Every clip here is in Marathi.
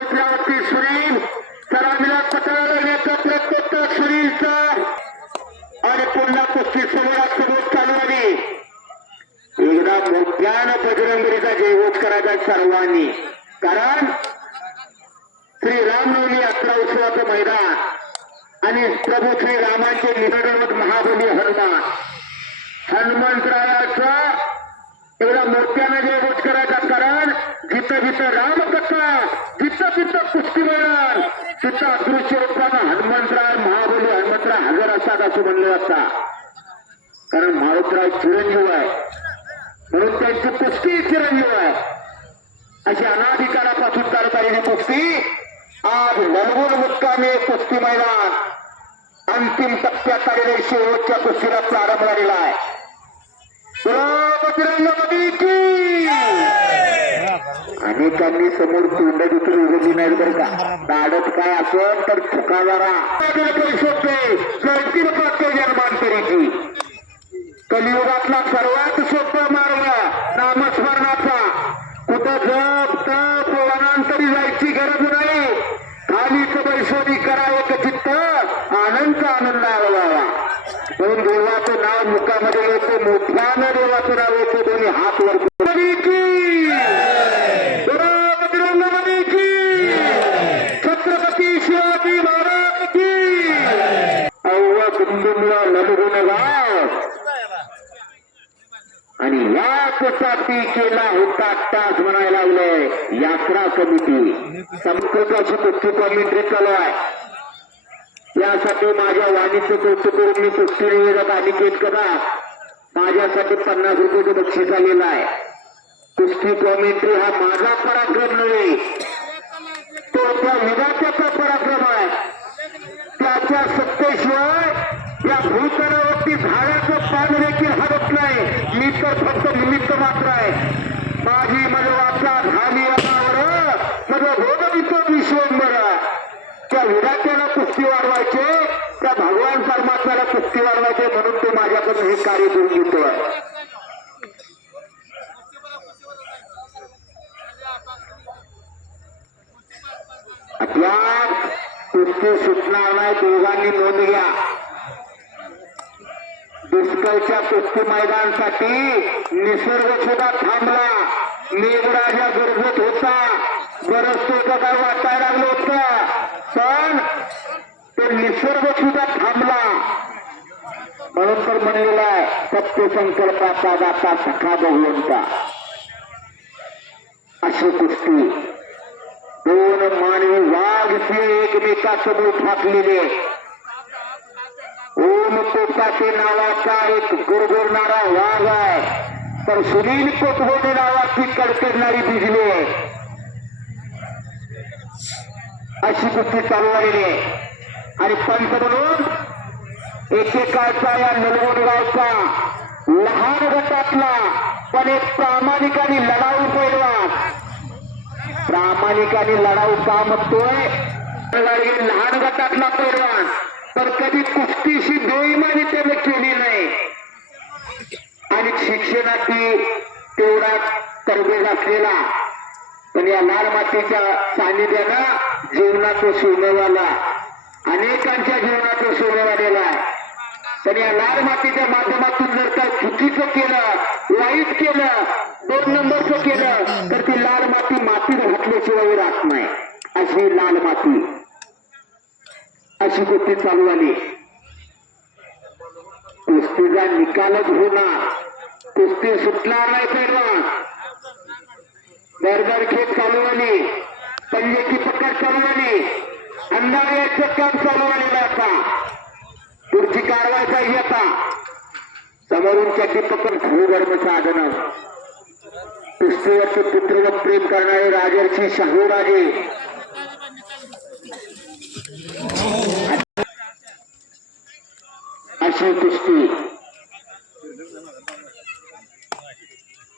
सुनील सरामीला पत्राला प्रत्येक सुनीलचा आणि पुन्हा कुस्ती समोर चालू आली. एकदा मोठ्यानं बजरंगबलीचा जयघोष करायचा सर्वांनी. कारण श्री रामनवमी यात्रा उत्सवाचं मैदान आणि प्रभू श्री रामांचे निवडणूक महाबली हनुमंतरायाचा एवढा मोठ्यानं जयघोष करायचा. कारण जिथं जिथं रामकथा, जिथं जिथं कुस्ती मैदान, तिथं अदृश्य रूपानं हनुमंतराय महाबली हनुमंतराय हजर असतात असं म्हणलं जातं. कारण मारुतराय चिरंजीव आहे म्हणून त्यांची कुस्ती चिरंजीव आहे. अशी अनाधिकारापासून चालत आलेली कुस्ती आज नरगुण मुक्कामी कुस्ती मैदान अंतिम टप्प्यात आलेल्या शेवटच्या कुस्तीला प्रारंभ झालेला आहे. अनेकांनी समोर तोंड देखील उघडली नाही बरं का. दाडत काय असेल तर चुका जरा अंतिम प्रत्यय जन्मांतरीची कलियुगातला सर्वात सोपा मार्ग नामस्मरणाचा. कुठं जप तप वनांतरी जायची गरज नाही. खालीच बैसोनी करावं चित्त आनंद आनंदावा. म्हणून देवाचं नाव मुखामध्ये येते. मोठ्यानं देवाचं नाव येते. दोन्ही हात वर छत्रपती शिवाजी महाराज की अव्वा कुंडुमला नलगुण गाव. आणि याचसाठी केला होता तास म्हणायला लागलोय यात्रा समिती. संकल्पाची कुस्ती कॉमेंट्री चालू आहे. यासाठी माझ्या वाणीचं कौतुक करून मी कुस्ती निवेदक अनिकेत कदा माझ्यासाठी 50 रुपयाचं बक्षीस आलेलं आहे. कुस्ती कॉमेंट्री हा माझा पराक्रम नव्हे, तो त्या विधात्याचा पराक्रम आहे. त्याच्या सत्तेशिवाय या भूतलावरती झाडाचं पान देखील हरत नाही. मी तर फक्त निमित्त मात्र आहे. माझी मनवाचा झाली अनावर सगळं भोगवितो विश्वंभर. त्या विधात्याला कुस्ती वाढवायचे, त्या भगवान परमात्म्याला कुस्ती वाढवायचे म्हणून तो माझ्याकडून हे कार्य करून घेतोय. आपल्या कुस्ती सुटणार नाही. दोघांनी नोंद घ्या. दुष्काळच्या कुस्ती मैदानासाठी निसर्ग सुद्धा थांबला. मेघराजा गरजत होता. बरंच तो काय वाटायला लागलं होतं पण तो निसर्ग सुद्धा थांबला. म्हणून तर म्हणलेला आहे सत्य संकल्पाचा दाता सखा भगवंता. अशी कुस्ती दोन मानवी वाघ एकमेकाचं बोट फाकलेले. ओम कोकाटे नावाचा एक गुरगुरणारा वाघ आहे तर सुनील कोटगोटे नावाची कडकडणारी बिजली आहे. अशी कुस्ती चालू झालेली आहे. आणि पंत म्हणून एकेकाळचा या नलगुण गावचा लहान गटातला पण एक प्रामाणिकाने लढाऊ पैलवान. प्रामाणिकाने लढाऊ का म्हणतोय? लहान गटातला पैलवान तर कधी कुस्तीशी बेईमानी त्याने केली नाही आणि शिक्षणाची तेवढा तरबेज असलेला. पण या लाल मातीच्या सानिध्यानं जीवनाचं सोनं अनेकांच्या जीवनाचं सोनं झालेलं आहे. पण या लाल मातीच्या माध्यमातून जर काय चुकीचं केलं, वाईट केलं, 2 नंबरचं केलं तर ती लाल माती मातीत घातल्याशिवाय राहत नाही. अशी लाल माती. अशी कुस्ती चालू झाली. कुस्तीचा निकालच होणार. कुस्ती सुटणार नाही. पैलवान दरदर खेळ चालू झाली. पंजेची पकड चालू झाली. अंदाज यायचं काम चालू झालेलं. आता पुढची कारवाई पाहिजे. आता समोरून चड्डी पकड भूगर्भ साधन. कुस्तीवरचे पुत्रवत प्रेम करणारे राजर्षी शाहूराजे अशी कुस्ती.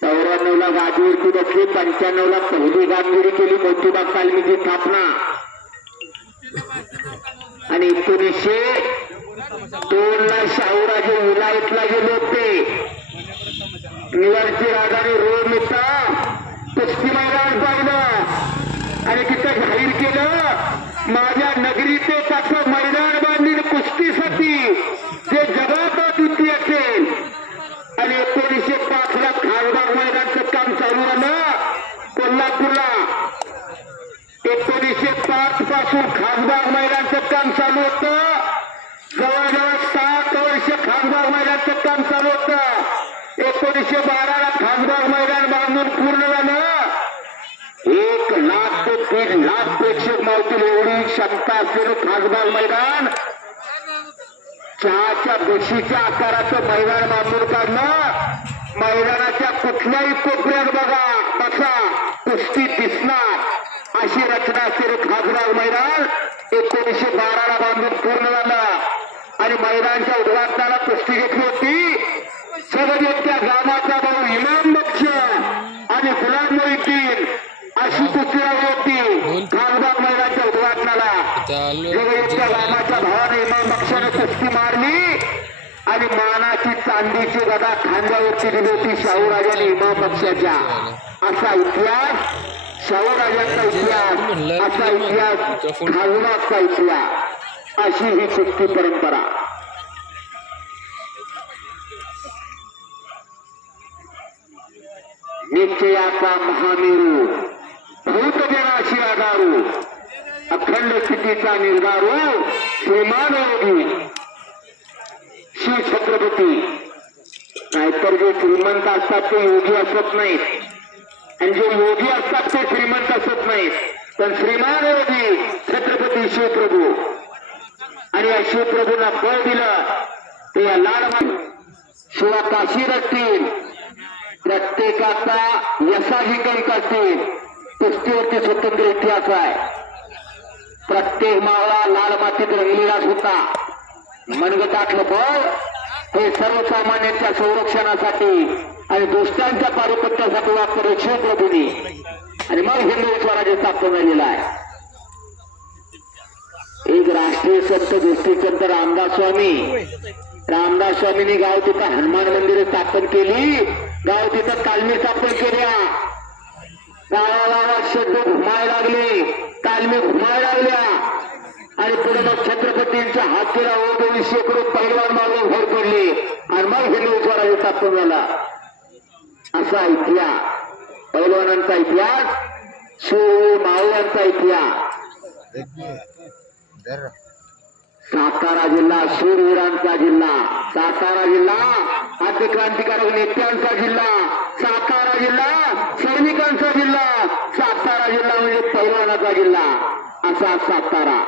94ला गादीवरती बसली. 95ला पहिली कामगिरी केली मोतीबाग तालमीची स्थापना. आणि 1902ला शाहूराजे विलायतला गेले होते. न्यूयॉर्कची राजधानी रोम इथं कुस्ती मैदान पाहिलं आणि तिथं जाहीर माझ्या नगरीचे असं मैदान बांधील कुस्तीसाठी जे जबाबदारी असेल आणि 1905 ला खासबाग मैदानचं काम चालू झालं कोल्हापूरला. 1905 पासून खासबाग मैदानचं काम चालू होतं. जवळजवळ 7 वर्ष खासबाग मैदानचं काम चालू होतं. 1912 ला खासबाग मैदान बांधून पूर्ण झालं. 1 लाख ते 3 लाख प्रेक्षक मावतील एवढी क्षमता असलेलं खासबाग मैदान चहाच्या बशीच्या आकाराचं मैदान बांधून काढलं. मैदानाच्या कुठल्याही कोपऱ्यात बसा कुस्ती दिसणार अशी रचना असलेलं खासबाग मैदान 1912 ला बांधून पूर्ण झालं. आणि मैदानाच्या उद्घाटनाला कुस्ती घेतली होती सगळ्या गावाचा भाऊ इमाम बक्ष आणि गुलाम मोहिद्दीन अशी कुस्ती लागली होती खासबाग मैदानाच्या उद्घाटनाला. जगयच्या गावाच्या भावाने इमाम बक्षाने कुस्ती मारली आणि मानाची चांदीची गदा खांद्यावरती दिली होती शाहूराजाने इमाम बक्षाच्या. असा इतिहास शाहूराजांचा इतिहास, असा इतिहास खासबागचा इतिहास, अशी ही कुस्ती परंपरा. निश्चयाचा महामेरू भूतजनाशी आधारू अखंड स्थितीचा निर्धारू श्रीमान योगी श्री छत्रपती. नाहीतर जे श्रीमंत असतात ते योगी असत नाहीत आणि जे योगी असतात ते श्रीमंत असत नाहीत. पण श्रीमान योगी छत्रपती शिवप्रभू आणि या शिवप्रभूंना बळ दिलं ते या लाल शिवा काशी रचतील. प्रत्येकाचा यशाधिकंक असतील. कुस्तीवरती स्वतंत्र इतिहास आहे. प्रत्येक मावळा लाल मातीत रंगलेलाच होता. मनगटातलं बळ हे सर्वसामान्यांच्या संरक्षणासाठी आणि दुष्टांच्या पारिपत्यासाठी वापरले शिवप्रभूंनी आणि मग हिंदू स्वराज्य स्थापन झालेला आहे. एक राष्ट्रीय संत गोष्टीसंत रामदास स्वामींनी गाव तिथं हनुमान मंदिर स्थापन केली. गाव तिथं तालमी स्थापन केल्या. गावागावात शेतू घुमायला लागले, तालमी घुमायला लागल्या आणि पुढे मग छत्रपतींच्या हात केला. 200 करोड पैलवान मागून भर पडले आणि मग हिंदू स्वराज्य स्थापन झाला. असा इतिहास पैलवानांचा इतिहास, शिव मावळ्यांचा इतिहास. सातारा जिल्हा शूरवीरांचा जिल्हा, सातारा जिल्हा आद्य क्रांतिकारक नेत्यांचा जिल्हा, सातारा जिल्हा सैनिकांचा जिल्हा, सातारा जिल्हा म्हणजे पैलवानाचा जिल्हा. असा सातारा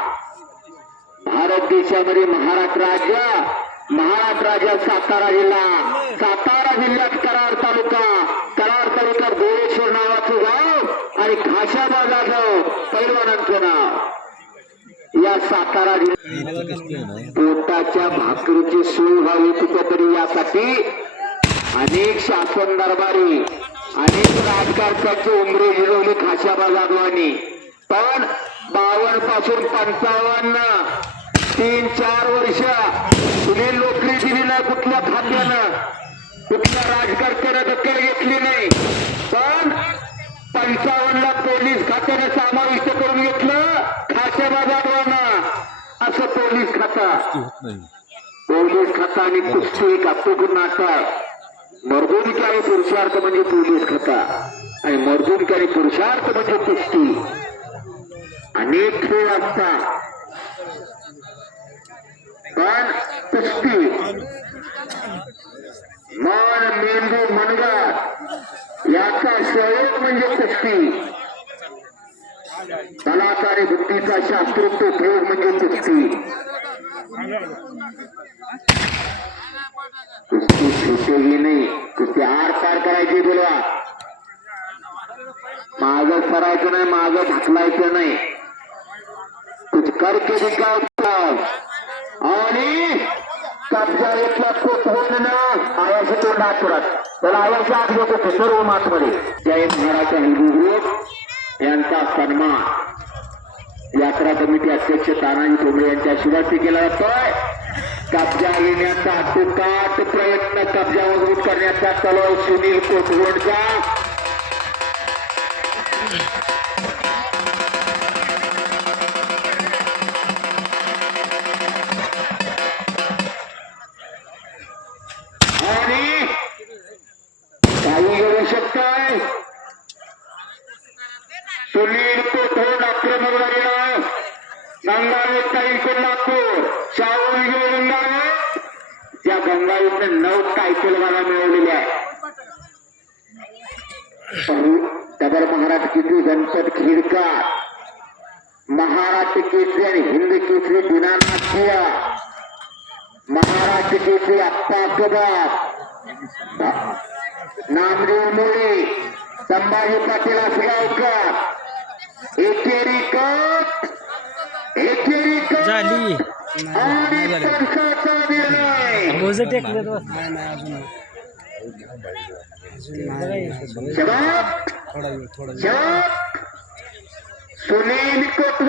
भारत देशामध्ये महाराष्ट्र राज्यात सातारा जिल्हा. सातारा जिल्ह्यात कराड तालुक्यात गोरेश्वर नावाचं गाव आणि खाशाबाजाचं पैलवानांचं नाव. या सातारा जिल्ह्यात पोटाच्या भाकरीची सोय व्हावी कुठेतरी यासाठी अनेक शासन दरबारी, अनेक राजकारण्याची उमरे जिरवली खाशाबाजांनी. पण 52 पासून 55 3-4 वर्ष तुम्ही नोकरी दिली नाही. कुठल्या खात्यानं कुठल्या राजकारत्यानं दखल घेतली नाही. पण 55 ला पोलीस खात्याने समाविष्ट करून घेतलं खाशाबाजांना. असं पोलीस खाता आणि कुस्ती एक अपूर्ण नातं आहे. मर्दुनकी आणि पुरुषार्थ म्हणजे पोलीस खाता आणि मर्दुनकी आणि पुरुषार्थ म्हणजे कुस्ती. अनेक खेळ असतात पण कुस्ती मन मेंदू मनगट याचा सहयोग म्हणजे कुस्ती. कलाकारी बुद्धीचा शास्त्रोक्त प्रयोग म्हणजे कुस्ती. कुस्ती छुटेगी नाही. कुस्ती आर पार करायची. बोलवा मागं सरायचं नाही, मागं ढकलायचं नाही. कुछ करके दिखाओ आणि कब्जा घेतला खूप होऊन ना आयाशी तोंड आचरत त्याला आयाशी आत घेत होते सर्व मातमध्ये. जय महाराष्ट्र हिंदू ग्रुप यांचा सन्मान यात्रा कमिटी अध्यक्ष तानाजी ठोंबरे यांच्या शिवासी केला जातोय. कब्जा घेण्याचा अतुकाट प्रयत्न, कब्जा मजबूत करण्याचा तलाव सुनील कोथरूडचा. कोल्हापूर शाहू विजय त्या गंगाईतने 9 टायटल मला मिळवलेले आहे. डबल महाराष्ट्र केसरी गणपत खिडकार, महाराष्ट्र केसरी आणि हिंद केसरी दिनानाथ, महाराष्ट्र केसरी आप्पा कबाब, नामदेव मोरे, संभाजी पाटील आसगावकर, एकेरी कप झाली आणि पंचाचा निर्णय. रोज टेकले जवाब सुनील कोटे